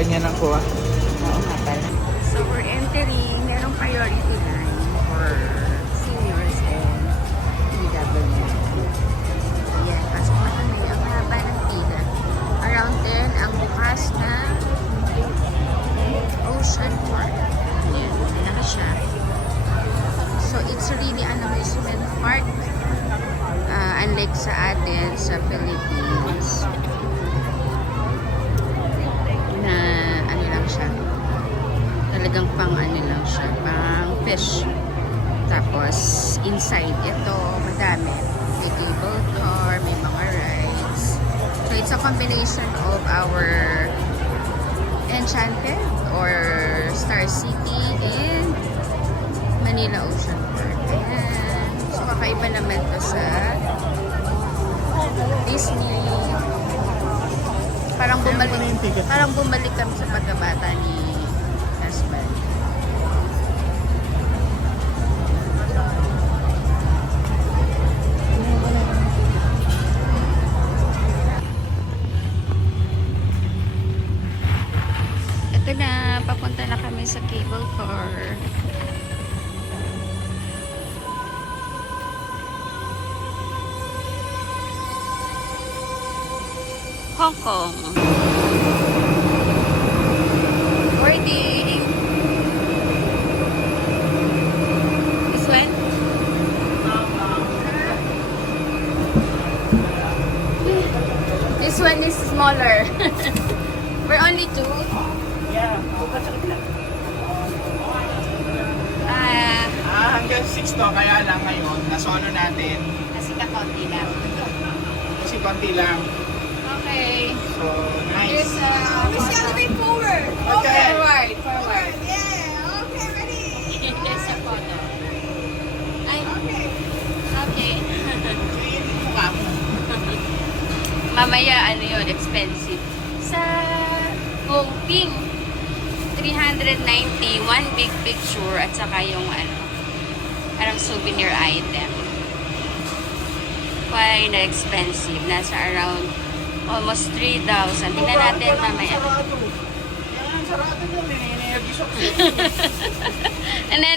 ganyan ang kuha. Oo nga pala. So we're entering, merong priority line for seniors and PW. Ayan, pasok na kami. Ang haba ng pila. Around 10 ang bukas na Ocean Park. Ayan, malaki siya. So it's really an amusement park. Unlike sa atin sa Philippines na ano lang siya, talagang pang ano lang siya, pang fish. Tapos inside ito madami, may cable car, may mga rides. So it's a combination of our Enchanted or Star City and Manila Ocean Park. Ayan. So kakaiba naman to sa Disney. Parang bumalik kami sa pagkabata ni husband. Ito na, papunta na kami sa cable car. Hong Kong. Boarding. This one? This one is smaller. We're only two. Yeah. Hanggang 6 to, kaya lang ngayon, nasolo natin. Kasi kakaunti lang. Kasi konti lang. Okay. So, nice. Here's We're celebrating forward. Okay. forward. Yeah. Okay, ready. There's a photo. Ay, Okay. okay. Clean mukha mo. Mamaya, ano yun, expensive. Sa Goping, 390, one big picture, at saka yung ano, parang souvenir item. Why na expensive? Nasa around almost 3,000. Tingnan natin mamaya. Sarado. Yan, sarado yun. Ninenervous ako.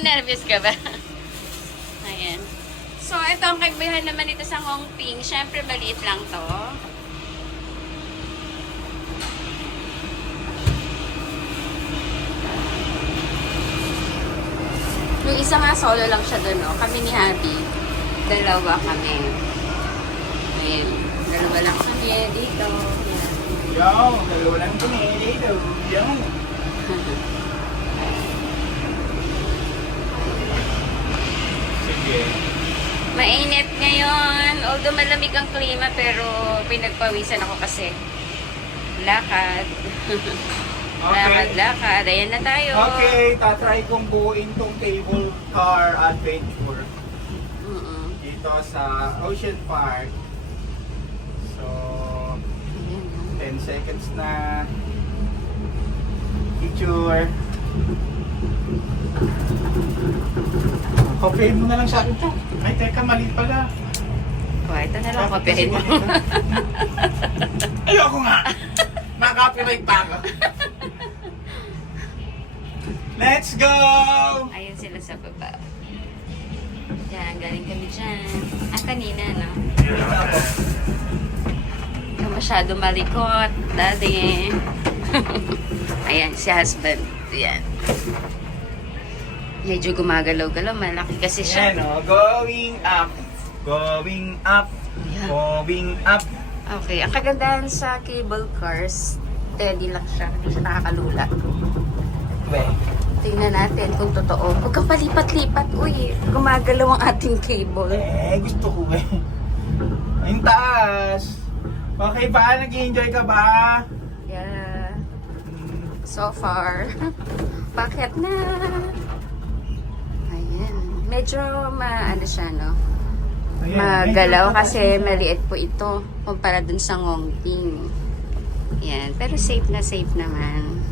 Nervous ka ba? Ayan. So, ito ang kaibahan naman ito sa Hongping. Siyempre, maliit lang to. Yung isa nga solo lang siya doon, no? Kami ni Happy. Dalawa kami. Ayan. Dalawa lang kami dito. Ayan. Yo, dalawa lang kami dito. Yo. Sige. Mainit ngayon. Although malamig ang klima, pero pinagpawisan ako kasi lakad. Lakad. Ayan na tayo. Okay, tatry kong buuin tong cable car adventure dito sa Ocean Park. So, 10 seconds na. Picture. Kopyahin mo na lang sa akin to. Ay, teka, mali pala. Oh, ito na lang. Kopyahin mo. Ayoko nga. Makaka-copyright pa ako. Let's go! Ayun sila sa baba. Yan, galing kami dyan. Kanina, no? Hindi masyado malikot. Daddy. Ayan, si husband. Ayan. Medyo gumagalaw-galaw. Malaki kasi siya. Yan, oh, going up. Going up. Yeah. Going up. Okay, ang kagandahan sa cable cars, steady lang siya. Hindi siya nakakalula. Wait. Tingnan natin kung totoo. Huwag kang palipat-lipat. Uy, gumagalaw ang ating cable. Gusto ko eh. Yung taas. Okay ba? Nag-enjoy ka ba? Yeah. So far. Bakit na? Ayan. Medyo ano siya, no? Ayan, Magalaw medyo kasi mataas na. maliit po ito kumpara dun sa Ngongping. Yan. Pero safe naman.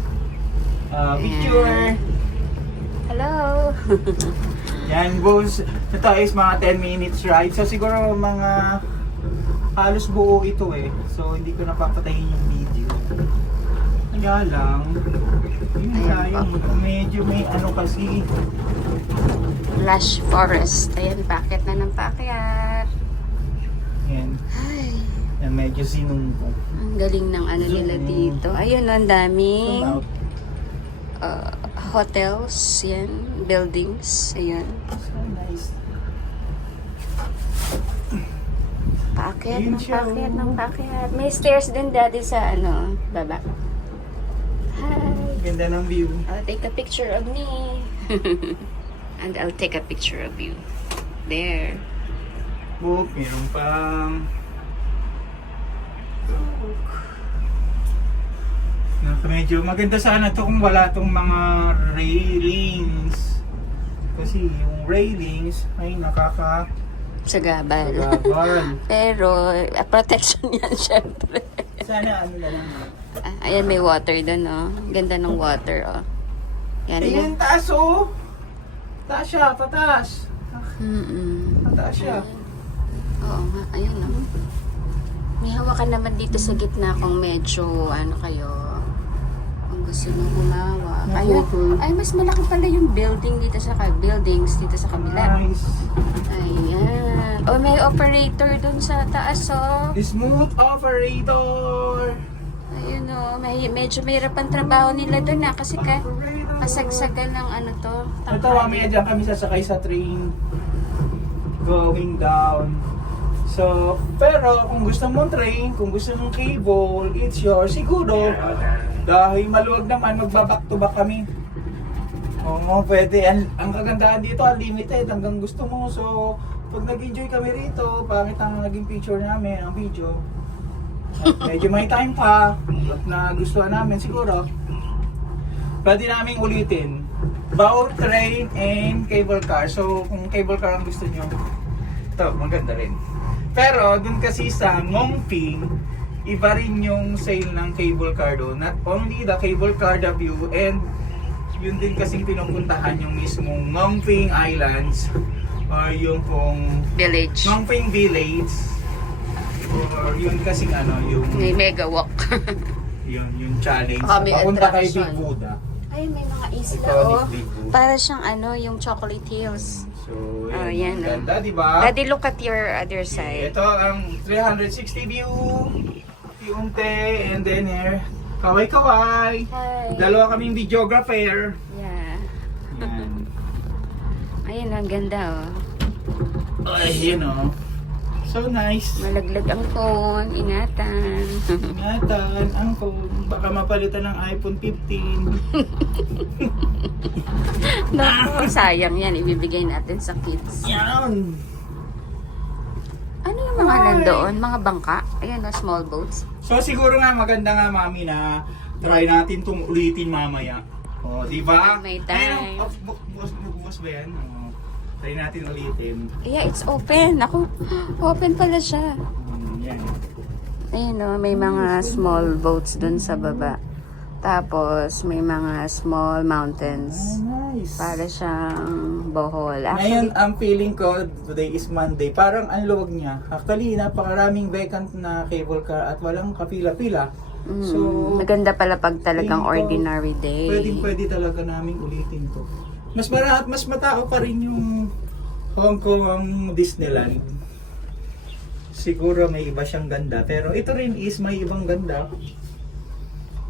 Picture. Hello! Yan, goes. Ito is mga 10 minutes ride. So siguro mga halos buo ito eh. So hindi ko napapatayin yung video. Kaya lang, yun Ayan sayang, medyo may ano kasi. Lush Forest. Ayan, packet na ng packet. Yan, Ay, yan medyo sinungko. ang galing ng ano nila Zoom. dito. Ayun, ang daming Zoom out. hotels. Yan, buildings. Ayun. So nice. Packet Ayun ng siya, packet oh. ng packet. May stairs din dati sa ano, baba. Hi. Ganda ng view. I'll take a picture of me. And I'll take a picture of you. There. Book, meron pang medyo maganda sana to kung wala tong mga railings. Kasi yung railings ay Sagabal. nakakagabal. Pero, protection yan, syempre. Sana ano na lang. Ayan, may water doon, oh. Ganda ng water, oh. Yan, yan. Ayun, taas oh! Taas siya, pataas. Pataas siya. Oo nga, ayun, oh. May hawakan naman dito sa gitna kung medyo, ano kayo, kung gusto nyo humawak. Ayun, ay, mas malaki pala yung building dito sa buildings dito sa kabila. Nice. Ayan. Oh, may operator dun sa taas, oh. Smooth operator. Ayun, oh. Medyo mahirap ang trabaho nila dun, ah. Kasi kasagsagan ng ano to. Ito, mamaya dyan kami sasakay sa train. Going down. So, pero kung gusto mong train, kung gusto mong cable, it's yours. Siguro, dahil maluwag naman, magbaback to back kami. Oo, pwede. Ang kagandahan dito, unlimited hanggang gusto mo. So, pag nag-enjoy kami rito, pangit ang naging picture namin, ang video. At medyo may time pa, at nagustuhan namin siguro. Pwede namin ulitin. Both train and cable car. So, kung cable car ang gusto nyo, ito, maganda rin. Pero, dun kasi sa Ngongping, iba rin yung sale ng cable car doon. Not only the cable car, the view, and yun din kasing pinupuntahan yung mismong Ngongping Islands or yung kung Village. Ngongping Village or yun kasing ano, yung May mega walk. yung challenge. May Papunta kay attraction. Big Buddha. Ay, may mga isla, Iconic oh. Big Buddha. Para siyang ano, yung Chocolate Hills. So, Oh, yan. yan, Ganda, di ba? Daddy, look at your other side. Ito ang 360 view. Yunte, and then here. Kaway-kaway. Hi. Dalawa kaming videographer. Yeah. Yan. Ayun, ang ganda, oh. Ay, yun oh. So nice. Malaglag ang phone. Ingatan. Ingatan, ang phone. Baka mapalitan ng iPhone 15. Naku, sayang yan. Ibibigay natin sa kids. Yan. Ano yung mga nandoon? Mga bangka? Ayan, oh, small boats. So siguro nga maganda nga mami na try natin itong ulitin mamaya. O, di ba? May time. Ayun, bukas ba yan? O, try natin ulitin. Yeah, it's open. Ako, open pala siya. Yan. Ayun, oh, may mga small boats dun sa baba. Tapos, may mga small mountains. Nice. Para siyang Bohol. Ngayon, ang feeling ko, today is Monday, parang ang luwag niya. Actually, napakaraming vacant na cable car at walang kapila-pila. So, maganda pala pag talagang feeling ko, ordinary day. pwede talaga namin ulitin to. Mas matao pa rin yung Hong Kong Disneyland. Siguro may iba siyang ganda, pero ito rin is may ibang ganda.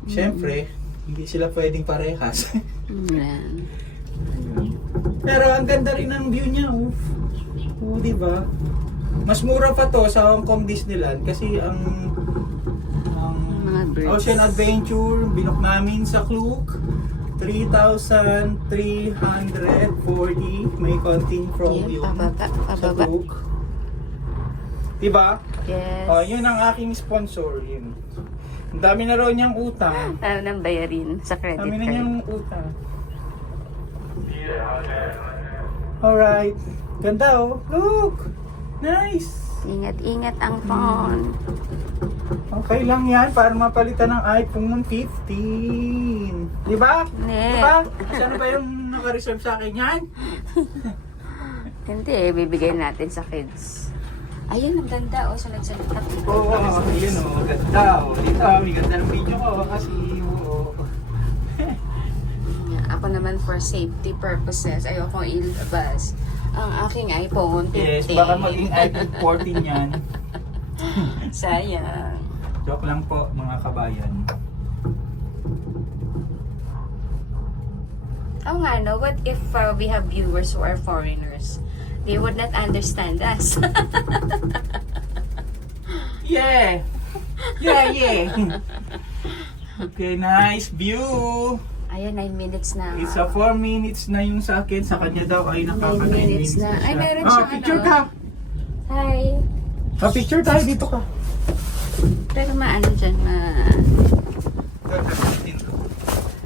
Siyempre, hindi sila pwedeng parehas. Yan. Pero ang ganda rin ng view niya, oh. Oh, di ba? Mas mura pa to sa Hong Kong Disneyland kasi ang Mga birds. Ocean Adventure binook namin sa Klook 3,340, may konting from Yeah, yun pababa, sa pababa. Klook. Diba? Yes. Oh, yun ang aking sponsor. Yun. Ang dami na raw niyang utang. Ano nang bayarin sa credit Dami na card? niyang utang. Alright. Ganda oh. Look! Nice! Ingat-ingat ang phone. Okay lang yan para mapalitan ng iPhone 15. Di ba? Net. Di ba? Saan ba yung naka-reserve sa akin yan? Hindi, bibigay natin sa kids. Ayun, ang ganda. Sunod-sunod pa. Oo, yun o, ganda o. Dito, may ganda ng video ko kasi Ako naman for safety purposes, ayoko ilabas ang aking iPhone 15. yes, baka maging iPhone 14 yan. Sayang. Joke lang po mga kabayan. Oh nga, no? What if we have viewers who are foreigners? They would not understand us. Yeah! Yeah! Okay, nice view! Ayun, 9 minutes na. It's a 4 minutes na yung sa akin. Sa kanya daw ay 9 nakaka 9 minutes na. Ay, meron siya, picture ano? ka! Hi. Picture tayo dito ka. Pero maano dyan,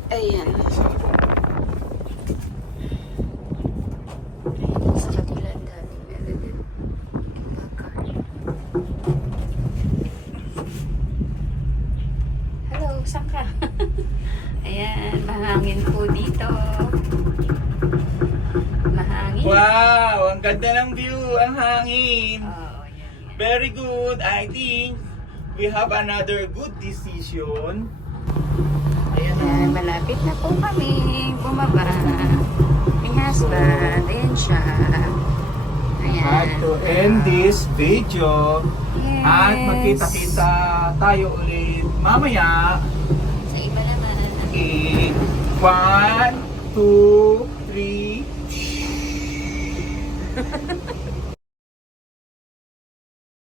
Ayan. Sa kabila, ang daming meron. Bakar. Hello, saan ka? Ayan, mahangin po dito. Mahangin. Wow! Ang ganda ng view! Ang hangin! Oh, yan. Very good! I think we have another good decision. Ayan Ayan, malapit na po kami bumaba. My husband, ayan siya. Ayan. to end this video. Yes. At magkita-kita tayo ulit mamaya. Sa iba naman. In 1, 2, 3.